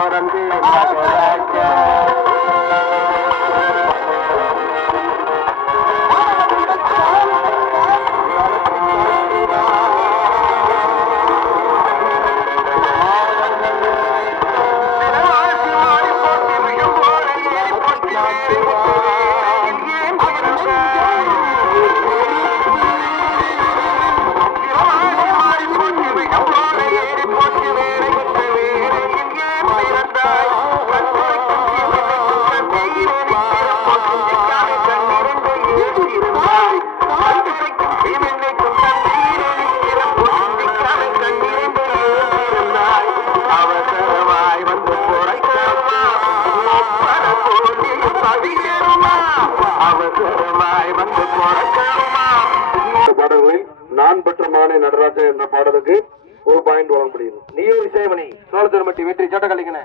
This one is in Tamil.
பிறந்து மதுராஜா பாடல்களில் நான் பெற்ற மகனை நடராஜன் என்ற பாடலுக்கு ஒரு பாயிண்ட் வழங்கப்படுகிறது. நீயும் இசைமணி சோழ திருமட்டி வெற்றி சோட்டக்கலிங்கன